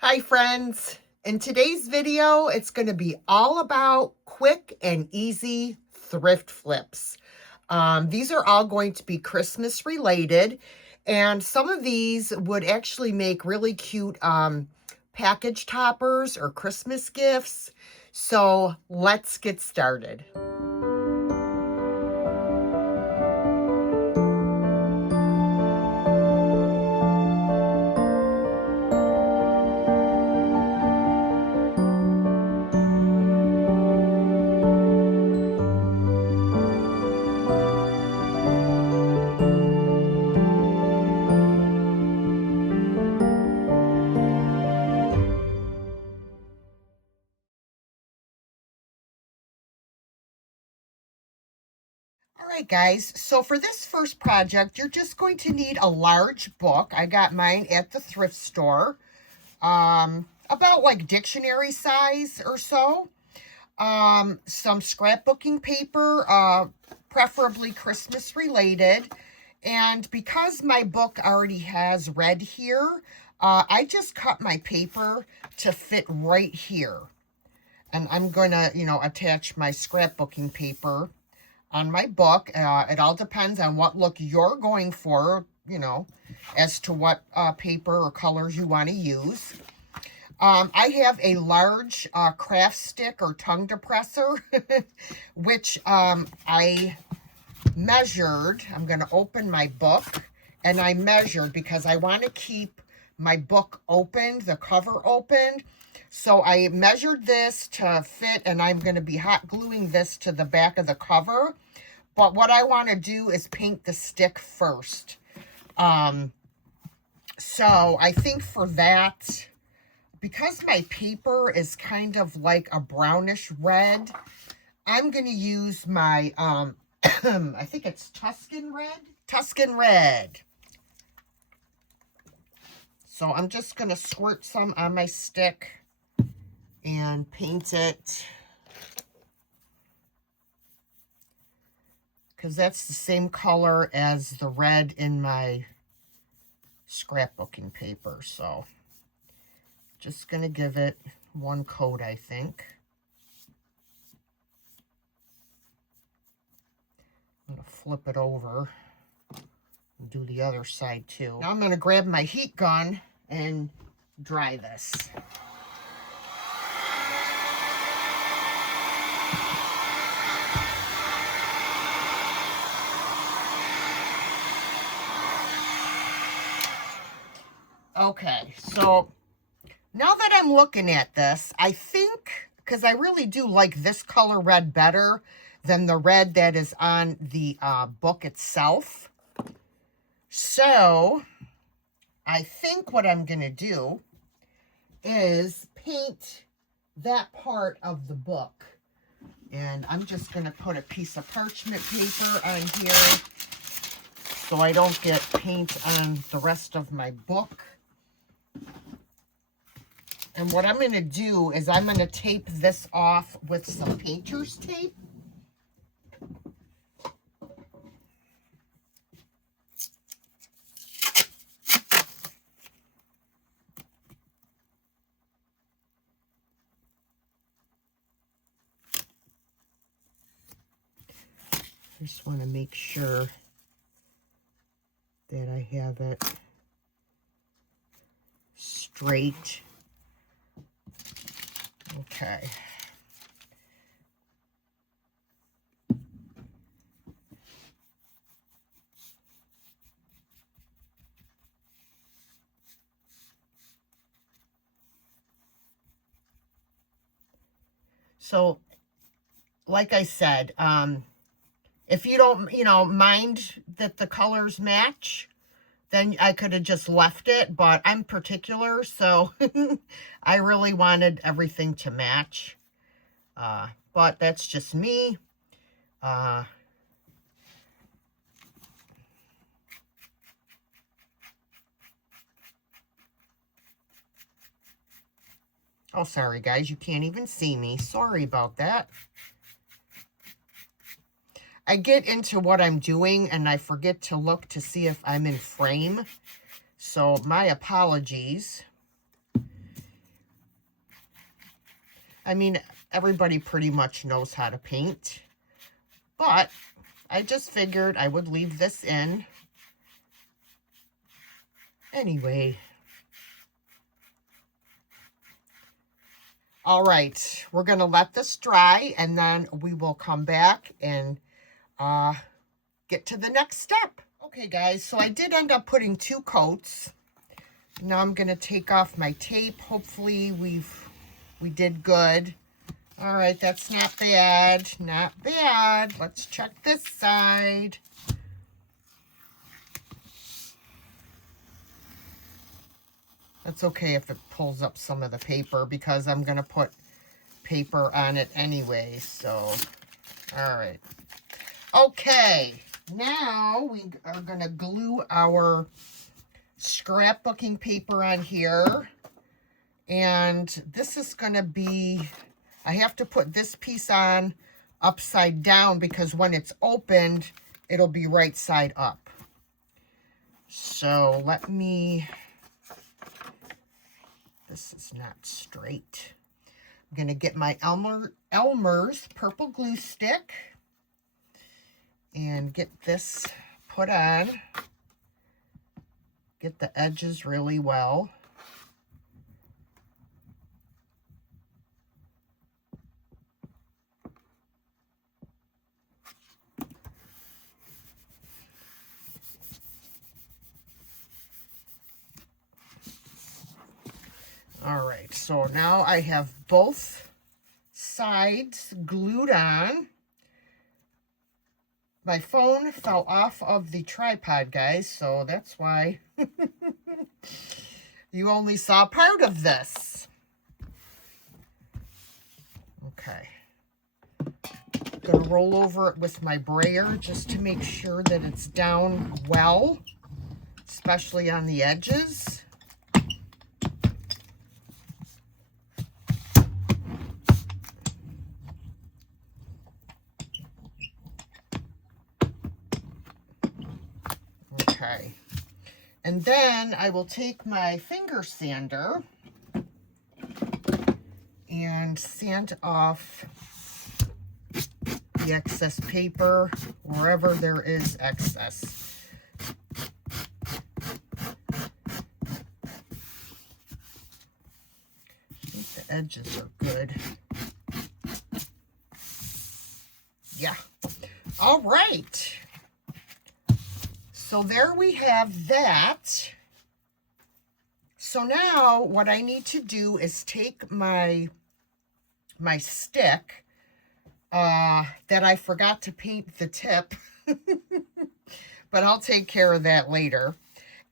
Hi friends, in today's video it's going to be all about quick and easy thrift flips. These are all going to be Christmas related, and some of these would actually make really cute package toppers or Christmas gifts. So let's get started. All right, guys, so for this first project, you're just going to need a large book. I got mine at the thrift store, about like dictionary size or so. Some scrapbooking paper, preferably Christmas related. And because my book already has red here, I just cut my paper to fit right here. And I'm going to, attach my scrapbooking paper on my book. It all depends on what look you're going for, as to what paper or colors you want to use. I have a large craft stick or tongue depressor, which I measured. I'm going to open my book, and I measured because I want to keep my book opened, the cover opened. So I measured this to fit, and I'm going to be hot gluing this to the back of the cover. But what I want to do is paint the stick first. So I think for that, because my paper is kind of like a brownish red, I'm going to use my, I think it's Tuscan red. Tuscan red. So I'm just going to squirt some on my stick and paint it, because that's the same color as the red in my scrapbooking paper. So just going to give it one coat, I think. I'm going to flip it over and do the other side too. Now I'm going to grab my heat gun and dry this. Okay, so now that I'm looking at this, I think, because I really do like this color red better than the red that is on the book itself. So I think what I'm going to do is paint that part of the book. And I'm just going to put a piece of parchment paper on here so I don't get paint on the rest of my book. And what I'm going to do is I'm going to tape this off with some painter's tape. Just want to make sure that I have it straight. Okay. So, like I said, if you don't, mind that the colors match, then I could have just left it, but I'm particular, so I really wanted everything to match. But that's just me. Oh, sorry, guys, you can't even see me. Sorry about that. I get into what I'm doing, and I forget to look to see if I'm in frame. So, my apologies. I mean, everybody pretty much knows how to paint, but I just figured I would leave this in anyway. All right, we're going to let this dry, and then we will come back and get to the next step. Okay, guys, so I did end up putting 2 coats. Now I'm going to take off my tape. Hopefully we did good. All right, that's not bad. Not bad. Let's check this side. That's okay if it pulls up some of the paper because I'm going to put paper on it anyway. So, all right. Okay, now we are going to glue our scrapbooking paper on here. And this is going to be, I have to put this piece on upside down because when it's opened, it'll be right side up. So let me, this is not straight. I'm going to get my Elmer's purple glue stick and get this put on. Get the edges really well. All right, so now I have both sides glued on. My phone fell off of the tripod, guys, so that's why you only saw part of this. Okay. I'm going to roll over it with my brayer just to make sure that it's down well, especially on the edges. Okay, and then I will take my finger sander and sand off the excess paper wherever there is excess. I think the edges are good. Yeah. All right. So there we have that. So now what I need to do is take my stick that I forgot to paint the tip, but I'll take care of that later.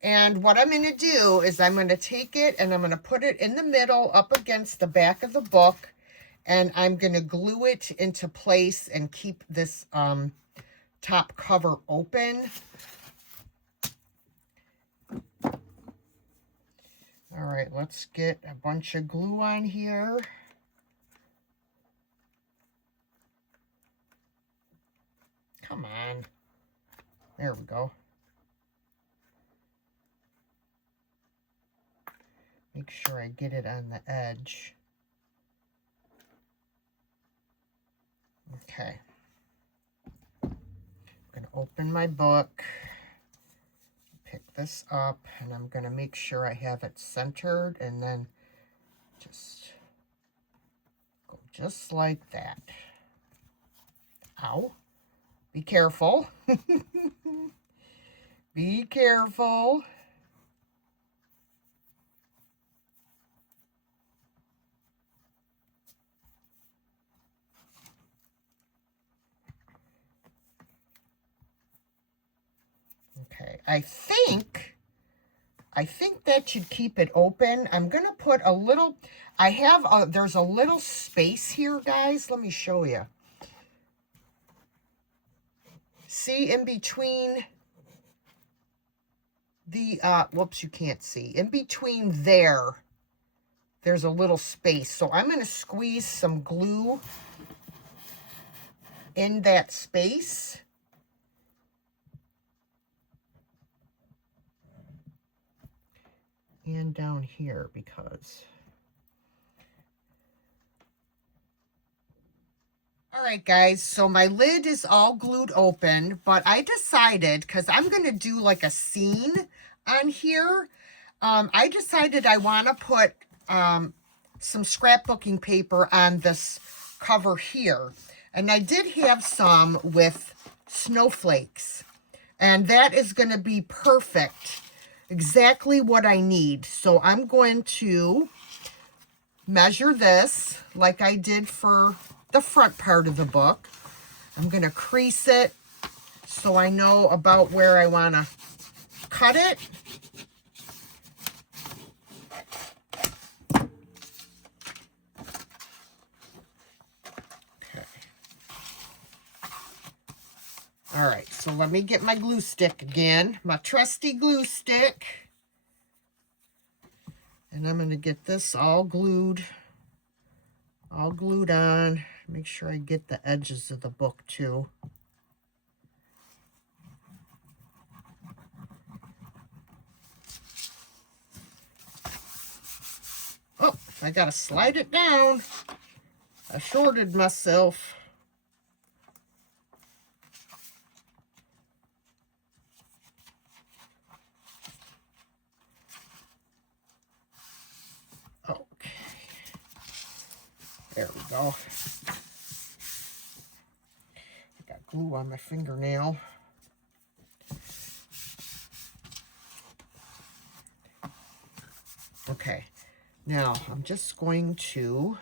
And what I'm going to do is I'm going to take it and I'm going to put it in the middle up against the back of the book, and I'm going to glue it into place and keep this top cover open. All right, let's get a bunch of glue on here. Come on. There we go. Make sure I get it on the edge. Okay. I'm going to open my book. Pick this up, and I'm going to make sure I have it centered, and then just go just like that. Ow. Be careful. Be careful. Okay, I think that should keep it open. I'm going to put a little, there's a little space here, guys. Let me show you. See, in between the, whoops, you can't see. In between there's a little space. So I'm going to squeeze some glue in that space. And down here, because All right, guys, so my lid is all glued open, but I decided, because I'm going to do like a scene on here, I decided I want to put some scrapbooking paper on this cover here. And I did have some with snowflakes, and that is going to be perfect, exactly what I need. So I'm going to measure this like I did for the front part of the book. I'm going to crease it so I know about where I want to cut it. Okay. All right, so let me get my glue stick again, my trusty glue stick. And I'm going to get this all glued on. Make sure I get the edges of the book too. Oh, I gotta slide it down. I shorted myself. Okay. There we go. I got glue on my fingernail. Okay. Now, I'm just going to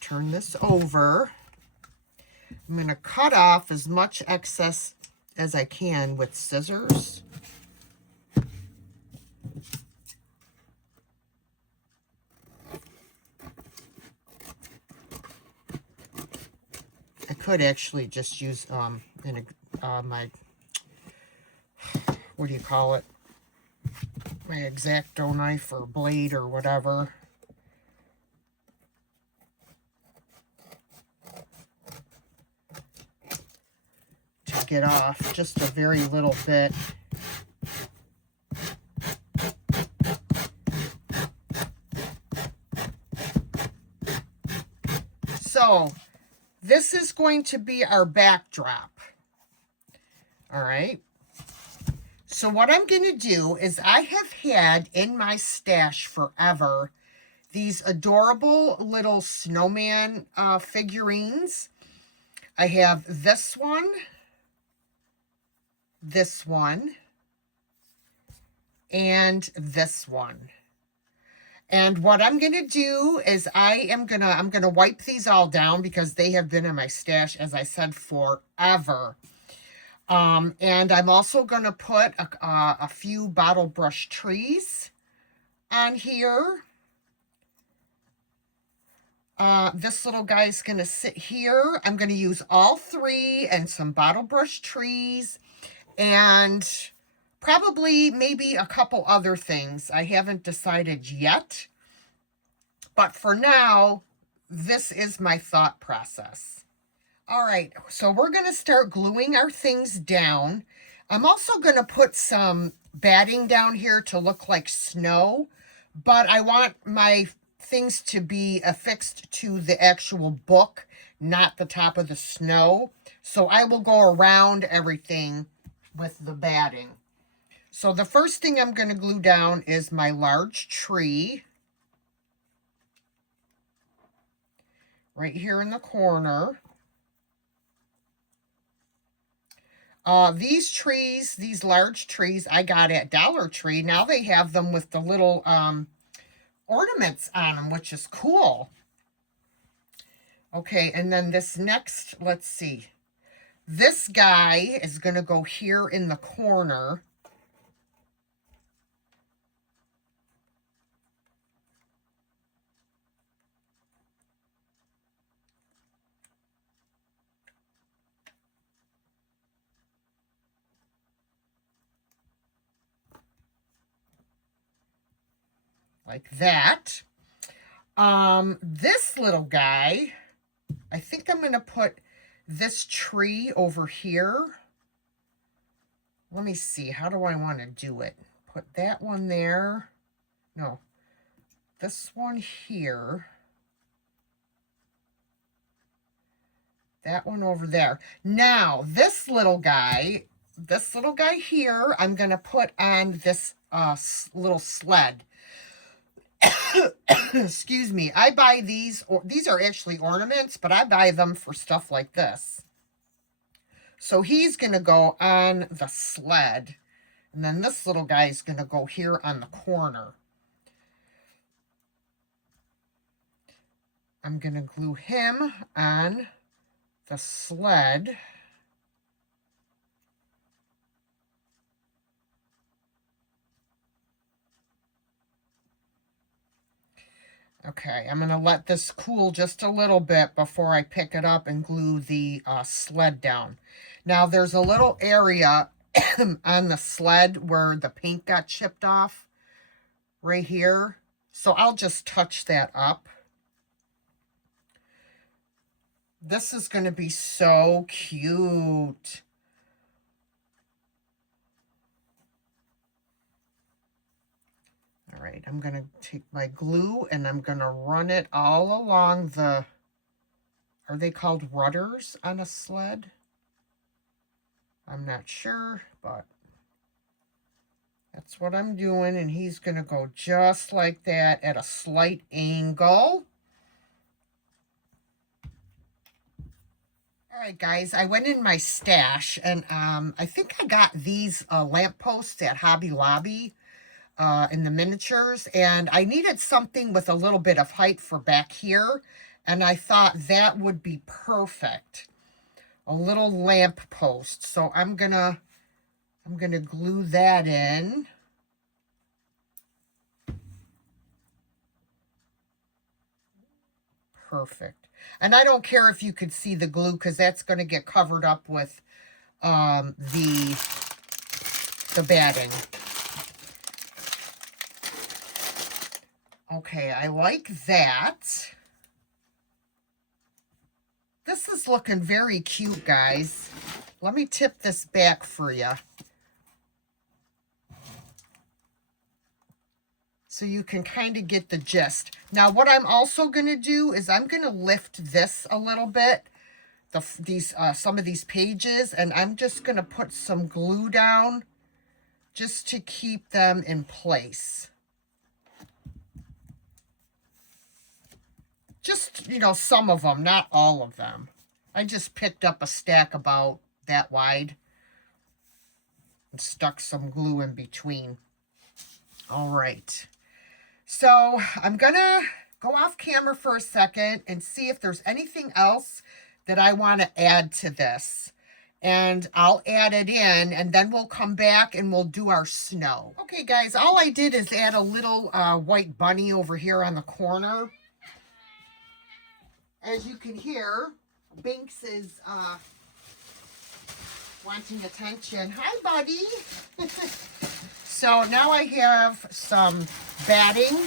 turn this over. I'm going to cut off as much excess as I can with scissors. I could actually just use my, what do you call it? My X-Acto knife or blade or whatever. To get off just a very little bit. So this is going to be our backdrop. All right. So what I'm going to do is I have had in my stash forever these adorable little snowman figurines. I have this one, and this one. And what I'm going to do is I'm going to wipe these all down because they have been in my stash, as I said, forever. And I'm also going to put a few bottle brush trees on here. This little guy's going to sit here. I'm going to use all three and some bottle brush trees and probably maybe a couple other things. I haven't decided yet. But for now, this is my thought process. All right, so we're going to start gluing our things down. I'm also going to put some batting down here to look like snow, but I want my things to be affixed to the actual book, not the top of the snow. So I will go around everything with the batting. So the first thing I'm going to glue down is my large tree. Right here in the corner. These trees, these large trees, I got at Dollar Tree. Now they have them with the little ornaments on them, which is cool. Okay, and then this next, let's see. This guy is going to go here in the corner. Like that. This little guy, I think I'm going to put this tree over here. Let me see. How do I want to do it? Put that one there. No. This one here. That one over there. Now, this little guy here, I'm going to put on this little sled. Excuse me. I buy these, or these are actually ornaments, but I buy them for stuff like this. So he's going to go on the sled. And then this little guy is going to go here on the corner. I'm going to glue him on the sled. Okay, I'm going to let this cool just a little bit before I pick it up and glue the sled down. Now, there's a little area on the sled where the paint got chipped off right here. So I'll just touch that up. This is going to be so cute. All right, I'm going to take my glue and I'm going to run it all along the, are they called rudders on a sled? I'm not sure, but that's what I'm doing. And he's going to go just like that at a slight angle. All right, guys, I went in my stash and I think I got these lampposts at Hobby Lobby. In the miniatures, and I needed something with a little bit of height for back here, and I thought that would be perfect. A little lamp post. So I'm gonna glue that in. Perfect. And I don't care if you could see the glue because that's going to get covered up with the batting. Okay, I like that. This is looking very cute, guys. Let me tip this back for you. So you can kind of get the gist. Now, what I'm also going to do is I'm going to lift this a little bit, some of these pages, and I'm just going to put some glue down just to keep them in place. Just, you know, some of them, not all of them. I just picked up a stack about that wide and stuck some glue in between. All right. So I'm going to go off camera for a second and see if there's anything else that I want to add to this. And I'll add it in, and then we'll come back and we'll do our snow. Okay, guys, all I did is add a little white bunny over here on the corner. As you can hear, Binks is wanting attention. Hi, buddy. So now I have some batting.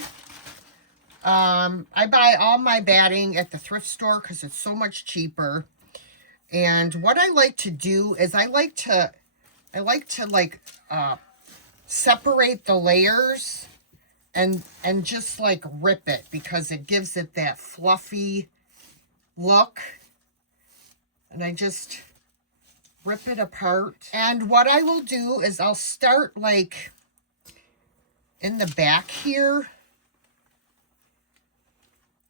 I buy all my batting at the thrift store because it's so much cheaper. And what I like to do is I like to separate the layers and just like rip it because it gives it that fluffy look. And I just rip it apart. And what I will do is I'll start like in the back here.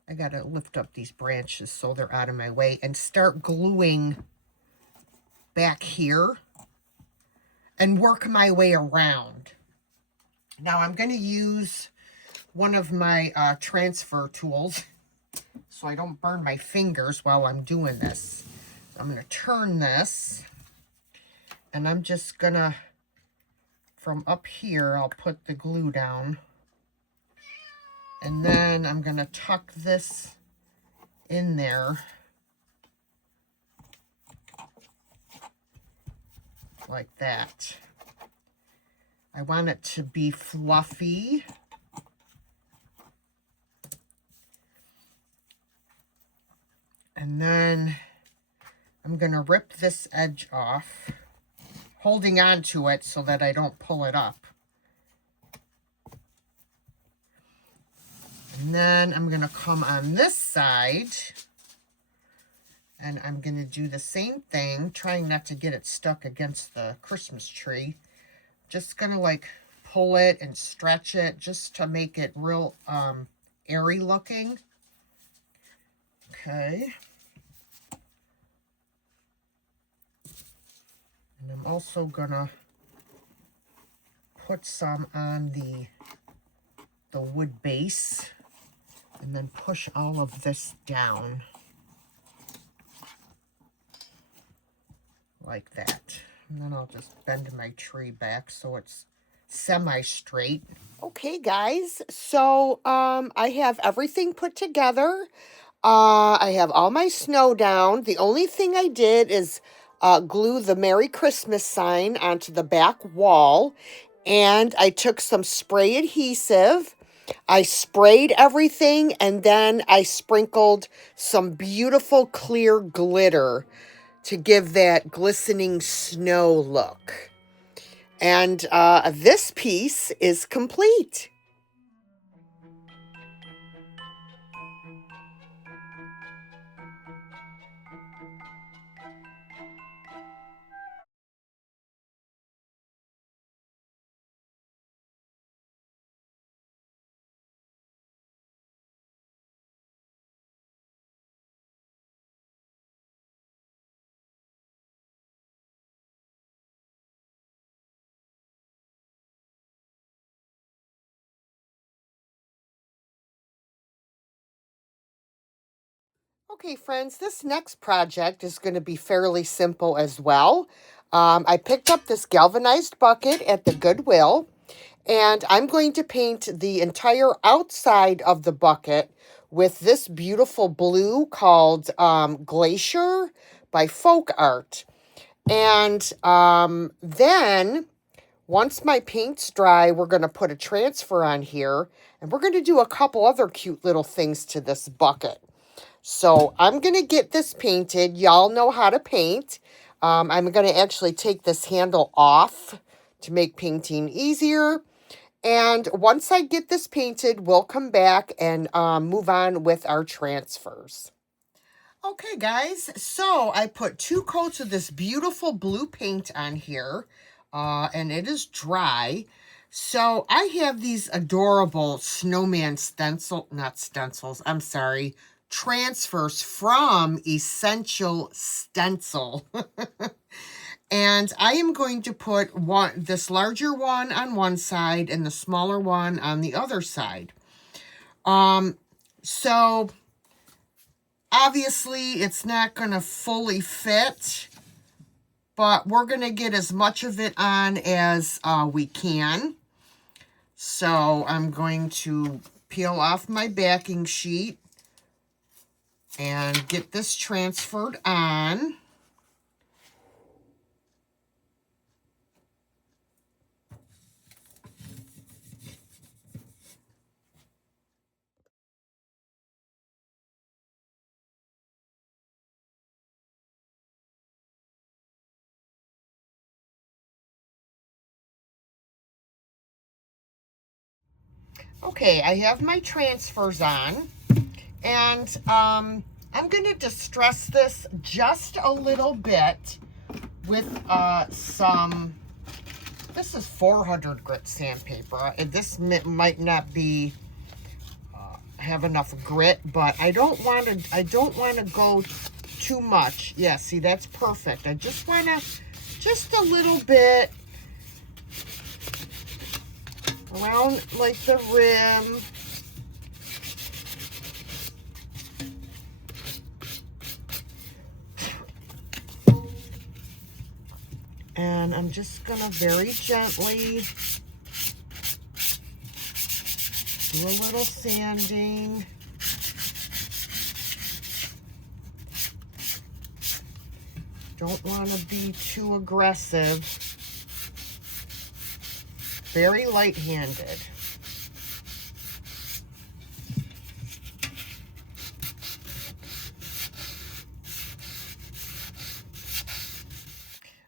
I gotta lift up these branches so they're out of my way and start gluing back here and work my way around. Now I'm gonna use one of my transfer tools so I don't burn my fingers while I'm doing this. I'm going to turn this, and I'm just going to, from up here, I'll put the glue down. And then I'm going to tuck this in there. Like that. I want it to be fluffy. And then I'm going to rip this edge off, holding on to it so that I don't pull it up. And then I'm going to come on this side And I'm going to do the same thing, trying not to get it stuck against the Christmas tree. Just going to like pull it and stretch it just to make it real airy looking. Okay. And I'm also going to put some on the wood base and then push all of this down. Like that. And then I'll just bend my tree back so it's semi-straight. Okay, guys, so I have everything put together. I have all my snow down. The only thing I did is glue the Merry Christmas sign onto the back wall. And I took some spray adhesive. I sprayed everything, and then I sprinkled some beautiful clear glitter to give that glistening snow look. And this piece is complete. Okay, friends, this next project is going to be fairly simple as well. I picked up this galvanized bucket at the Goodwill, and I'm going to paint the entire outside of the bucket with this beautiful blue called Glacier by Folk Art. And then once my paint's dry, we're going to put a transfer on here, and we're going to do a couple other cute little things to this bucket. So I'm going to get this painted. Y'all know how to paint. I'm going to actually take this handle off to make painting easier. And once I get this painted, we'll come back and move on with our transfers. Okay, guys, so I put 2 coats of this beautiful blue paint on here, and it is dry. So I have these adorable snowman transfers from Essential Stencil. And I am going to put this larger one on one side and the smaller one on the other side. So obviously it's not going to fully fit, but we're going to get as much of it on as we can. So I'm going to peel off my backing sheet and get this transferred on. Okay, I have my transfers on, and I'm going to distress this just a little bit with this is 400 grit sandpaper. This might not be have enough grit, but I don't want to go too much. Yeah, see, that's perfect. I just want to just a little bit around like the rim. And I'm just gonna very gently do a little sanding. Don't want to be too aggressive. Very light-handed.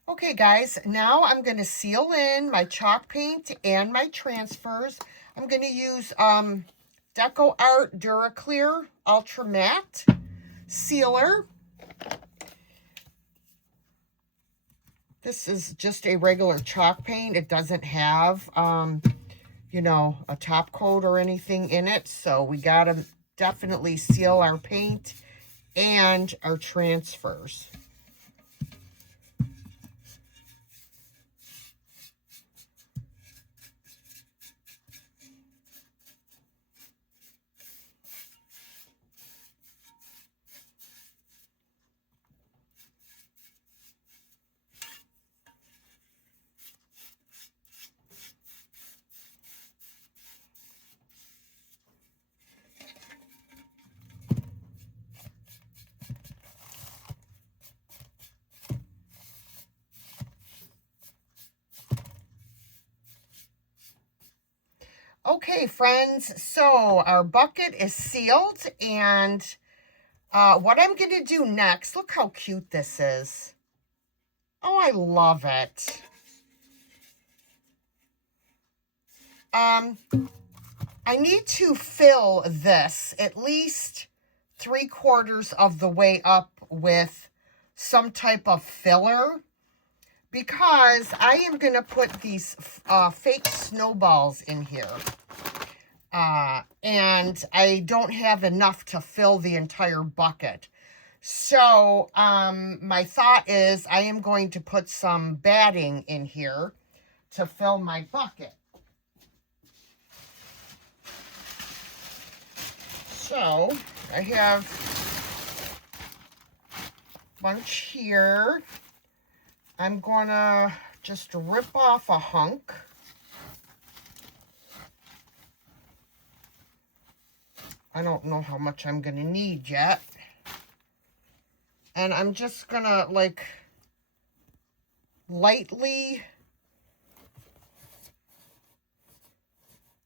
Okay, guys, now I'm going to seal in my chalk paint and my transfers. I'm going to use Deco Art Duraclear Ultra Matte Sealer. This is just a regular chalk paint. It doesn't have, you know, a top coat or anything in it. So we got to definitely seal our paint and our transfers. Okay, friends, so our bucket is sealed, and what I'm going to do next, look how cute this is. Oh, I love it. I need to fill this at least 3/4 of the way up with some type of filler, because I am going to put these fake snowballs in here. And I don't have enough to fill the entire bucket. So my thought is I am going to put some batting in here to fill my bucket. So I have a bunch here. I'm gonna just rip off a hunk. I don't know how much I'm gonna need yet. And I'm just gonna like lightly.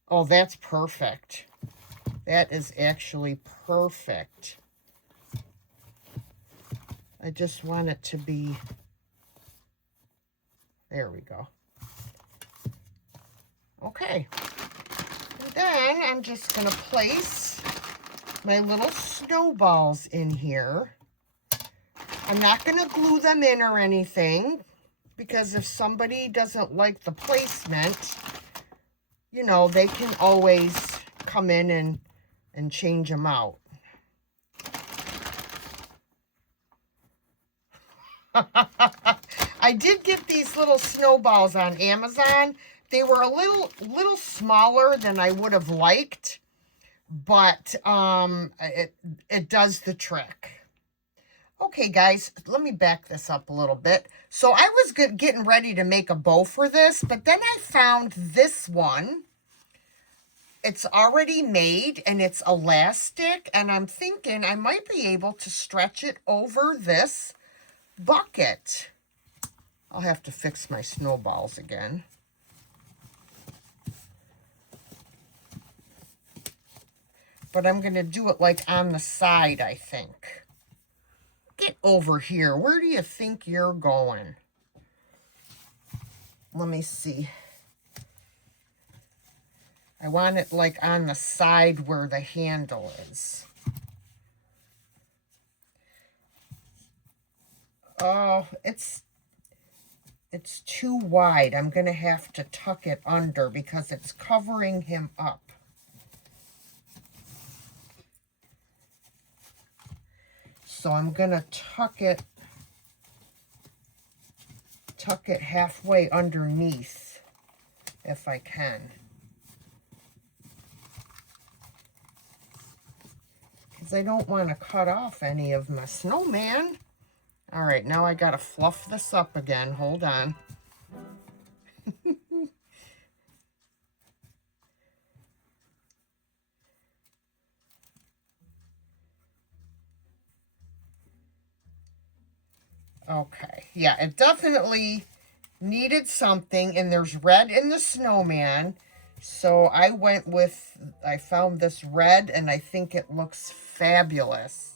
Oh, that's perfect. That is actually perfect. I just want it to be, there we go. Okay. And then I'm just gonna place my little snowballs in here. I'm not gonna glue them in or anything, because if somebody doesn't like the placement, you know, they can always come in and change them out. I did get these little snowballs on Amazon. They were a little smaller than I would have liked, but it does the trick. Okay, guys, let me back this up a little bit. So I was getting ready to make a bow for this, but then I found this one. It's already made, and it's elastic, and I'm thinking I might be able to stretch it over this bucket. I'll have to fix my snowballs again. But I'm going to do it like on the side, I think. Get over here. Where do you think you're going? Let me see. I want it like on the side where the handle is. Oh, it's too wide. I'm going to have to tuck it under because it's covering him up. So I'm going to tuck it halfway underneath if I can. Because I don't want to cut off any of my snowman. All right, now I got to fluff this up again. Hold on. Okay, yeah, it definitely needed something, and there's red in the snowman. So I found this red, and I think it looks fabulous.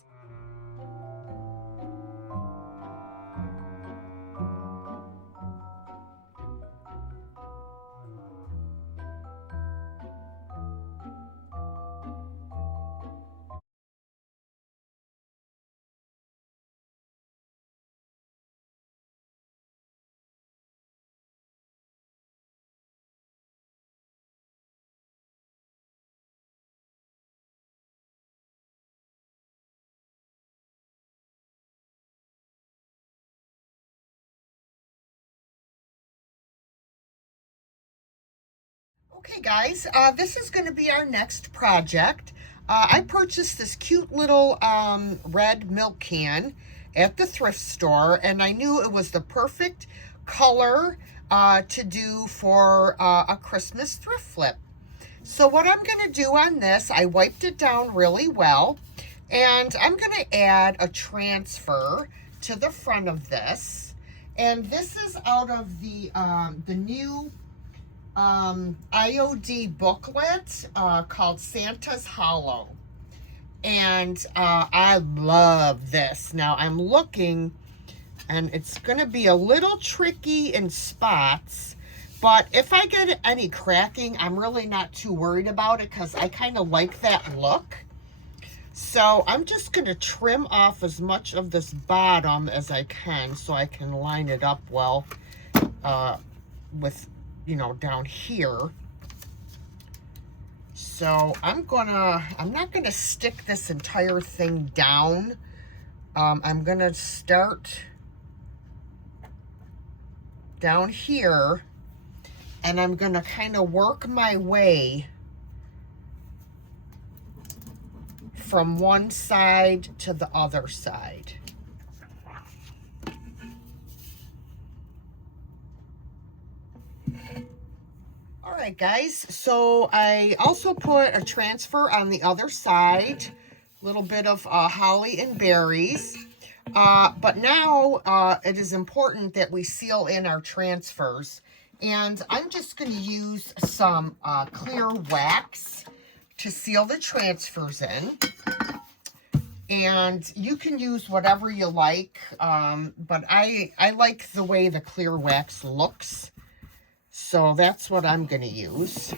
Okay guys, this is going to be our next project. I purchased this cute little red milk can at the thrift store, and I knew it was the perfect color to do for a Christmas thrift flip. So what I'm going to do on this, I wiped it down really well, and I'm going to add a transfer to the front of this. And this is out of the new IOD booklet called Santa's Hollow. And I love this. Now I'm looking, and it's going to be a little tricky in spots, but if I get any cracking, I'm really not too worried about it because I kind of like that look. So I'm just going to trim off as much of this bottom as I can so I can line it up well with, you know, down here. So I'm not gonna stick this entire thing down. I'm gonna start down here, and I'm gonna kind of work my way from one side to the other side. All right, guys, so I also put a transfer on the other side, a little bit of holly and berries. But now it is important that we seal in our transfers. And I'm just going to use some clear wax to seal the transfers in. And you can use whatever you like, but I like the way the clear wax looks. So that's what I'm going to use.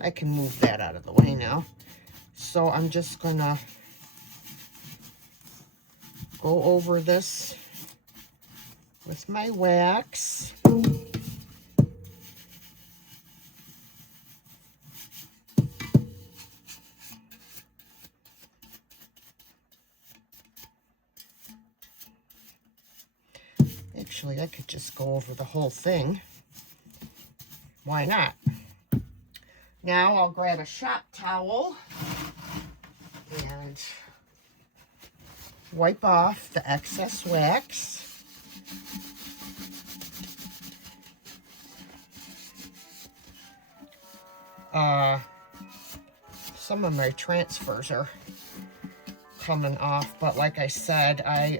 I can move that out of the way now. So I'm just going to go over this with my wax. Actually, I could just go over the whole thing. Why not? Now I'll grab a shop towel and wipe off the excess wax. Some of my transfers are coming off, but like I said, I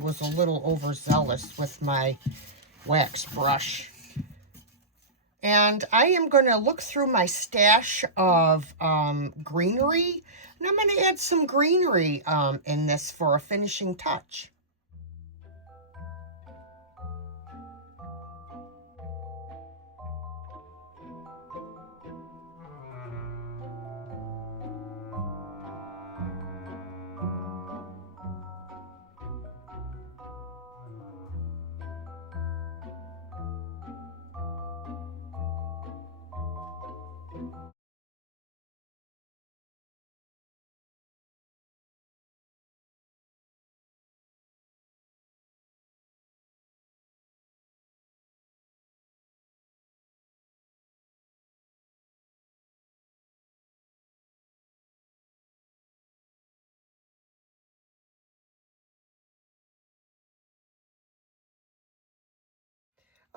was a little overzealous with my wax brush. And I am going to look through my stash of greenery, and I'm going to add some greenery in this for a finishing touch.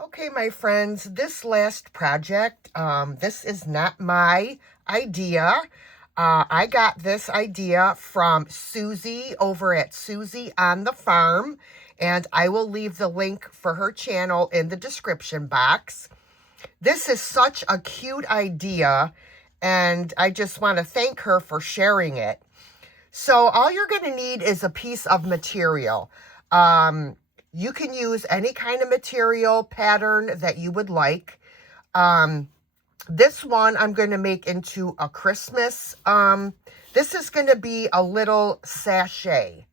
Okay, my friends, this last project, this is not my idea. I got this idea from Susie over at Susie on the Farm, and I will leave the link for her channel in the description box. This is such a cute idea, and I just want to thank her for sharing it. So all you're going to need is a piece of material. You can use any kind of material pattern that you would like. This one I'm going to make into a Christmas. This is going to be a little sachet.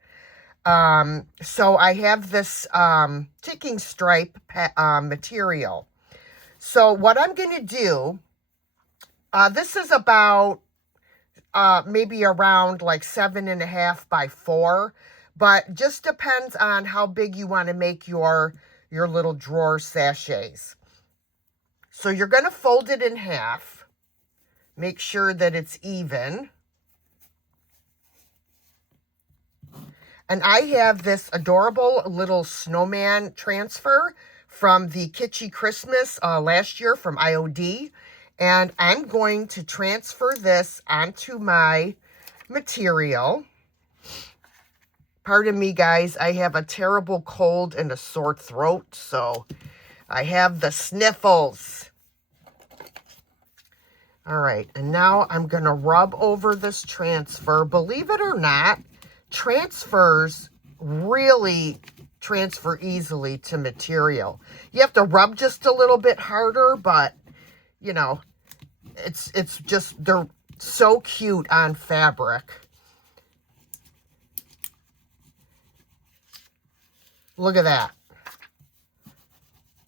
So I have this ticking stripe material. So what I'm going to do, this is about maybe around like 7.5 by 4. But just depends on how big you want to make your little drawer sachets. So you're going to fold it in half. Make sure that it's even. And I have this adorable little snowman transfer from the Kitschy Christmas last year from IOD. And I'm going to transfer this onto my material. Pardon me, guys. I have a terrible cold and a sore throat, so I have the sniffles. All right, and now I'm going to rub over this transfer. Believe it or not, transfers really transfer easily to material. You have to rub just a little bit harder, but, you know, it's just, they're so cute on fabric. Look at that.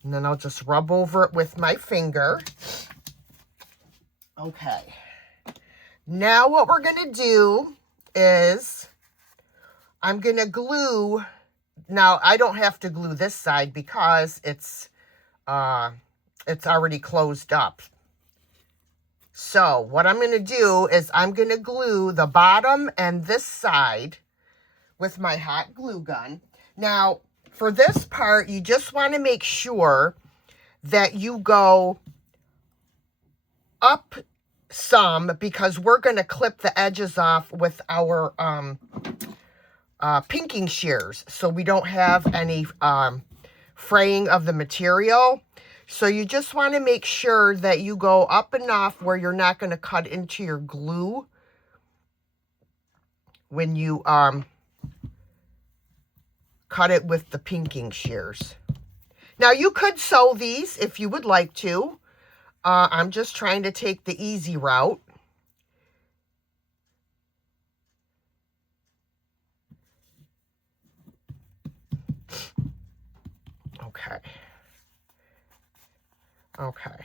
And then I'll just rub over it with my finger. Okay. Now what we're going to do is I'm going to glue. Now, I don't have to glue this side because it's already closed up. So what I'm going to do is I'm going to glue the bottom and this side with my hot glue gun. Now, for this part, you just want to make sure that you go up some because we're going to clip the edges off with our pinking shears so we don't have any fraying of the material. So you just want to make sure that you go up enough where you're not going to cut into your glue when you cut it with the pinking shears. Now you could sew these if you would like to. I'm just trying to take the easy route. Okay. Okay.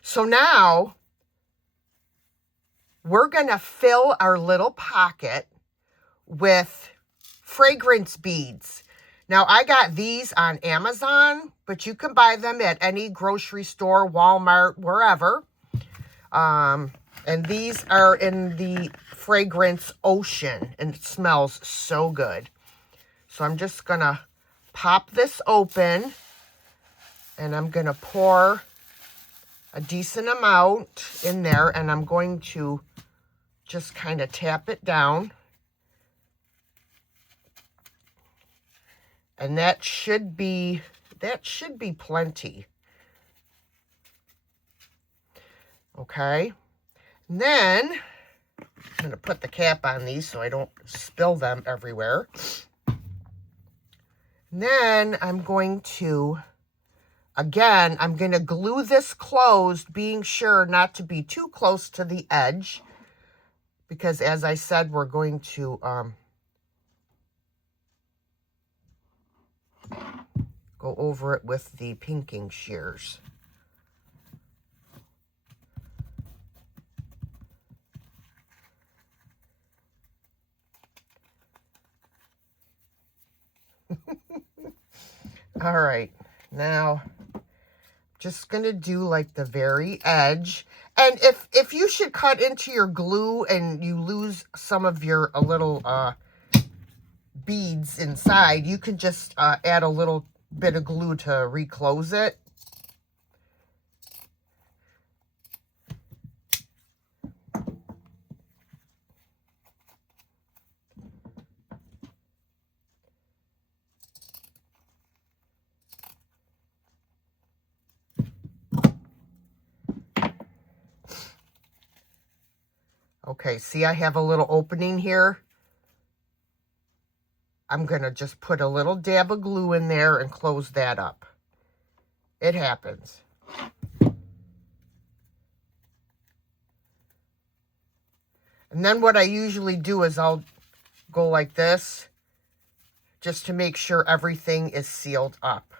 So now we're going to fill our little pocket with fragrance beads. Now, I got these on Amazon, but you can buy them at any grocery store, Walmart, wherever. And these are in the fragrance ocean, and it smells so good. So I'm just going to pop this open, and I'm going to pour a decent amount in there, and I'm going to just kind of tap it down. And that should be plenty. Okay. And then I'm going to put the cap on these so I don't spill them everywhere. And then I'm going to, again, I'm going to glue this closed, being sure not to be too close to the edge. Because as I said, we're going to go over it with the pinking shears. All right, now just gonna do like the very edge. And if you should cut into your glue and you lose some of your little beads inside, you can just add a little bit of glue to reclose it. Okay, see I have a little opening here. I'm going to just put a little dab of glue in there and close that up. It happens. And then what I usually do is I'll go like this just to make sure everything is sealed up.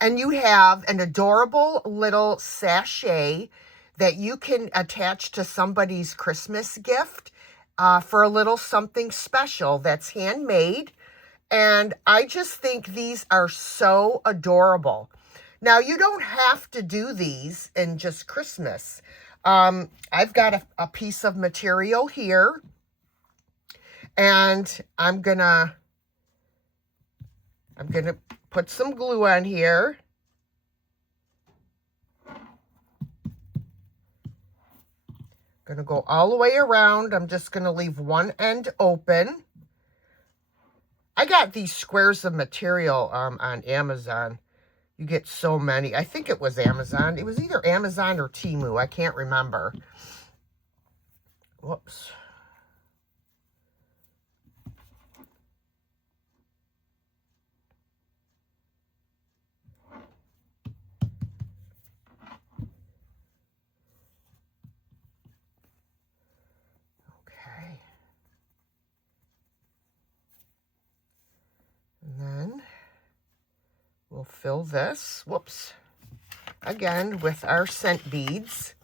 And you have an adorable little sachet that you can attach to somebody's Christmas gift for a little something special that's handmade. And I just think these are so adorable. Now, you don't have to do these in just Christmas. I've got a piece of material here, and I'm gonna put some glue on here. Gonna go all the way around. I'm just gonna leave one end open. I got these squares of material on Amazon. You get so many. I think it was Amazon. It was either Amazon or Temu. I can't remember. Whoops. Okay. And then we'll fill this, whoops, again with our scent beads.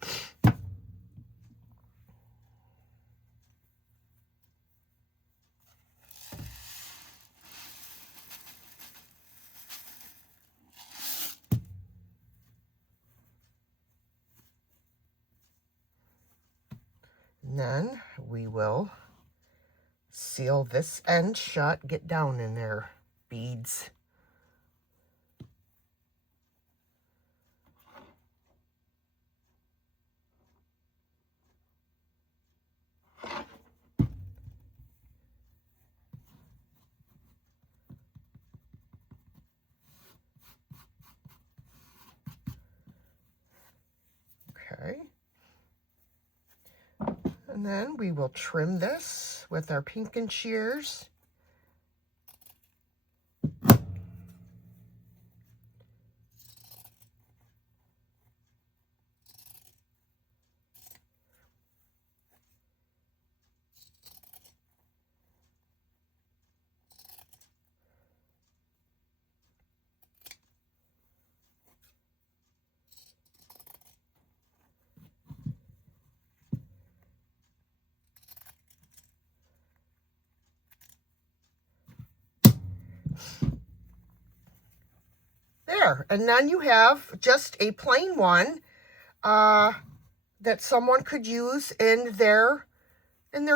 And then we will seal this end shut. Get down in there, beads. Okay. And then we will trim this with our pinking shears. There, and then you have just a plain one that someone could use in their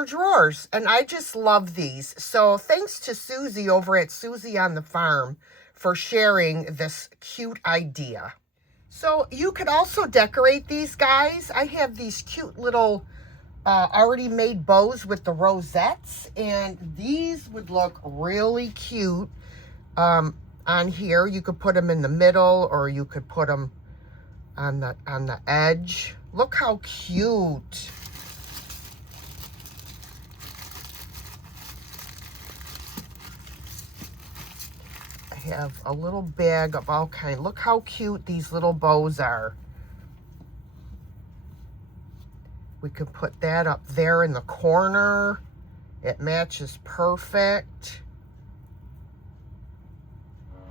drawers. And I just love these. So thanks to Susie over at Susie on the Farm for sharing this cute idea. So you could also decorate these, guys. I have these cute little already made bows with the rosettes, and these would look really cute on here. You could put them in the middle, or you could put them on the edge. Look how cute. I have a little bag of all kinds. Look how cute these little bows are. We could put that up there in the corner. It matches perfect.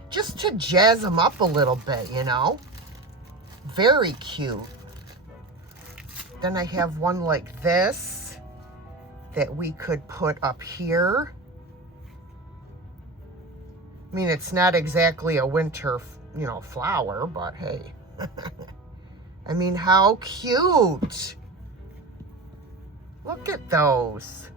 Just to jazz them up a little bit, you know. Very cute. Then I have one like this that we could put up here. I mean, it's not exactly a winter, you know, flower, but hey. I mean, how cute. Look at those.